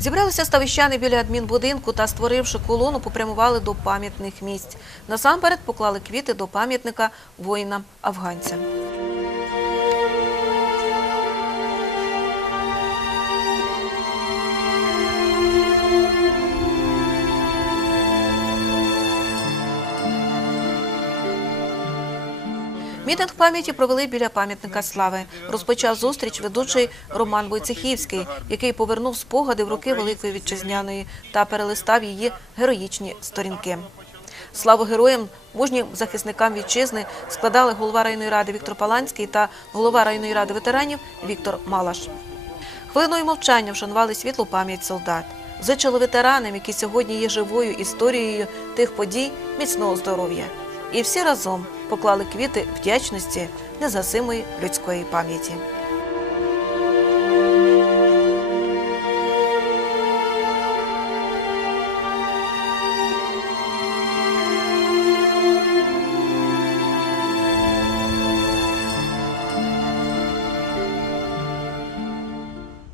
Зібралися ставищани біля адмінбудинку та, створивши колону, попрямували до пам'ятних місць. Насамперед поклали квіти до пам'ятника воїнам-афганцям. Мітинг пам'яті провели біля пам'ятника слави. Розпочав зустріч ведучий Роман Войцехівський, який повернув спогади в роки Великої Вітчизняної та перелистав її героїчні сторінки. Славу героям, мужнім захисникам вітчизни складали голова районної ради Віктор Паланський та голова районної ради ветеранів Віктор Малаш. Хвилиною мовчання вшанували світлу пам'ять солдат. Зичили ветеранам, які сьогодні є живою історією тих подій, міцного здоров'я. І всі разом поклали квіти вдячності незасимої людської пам'яті.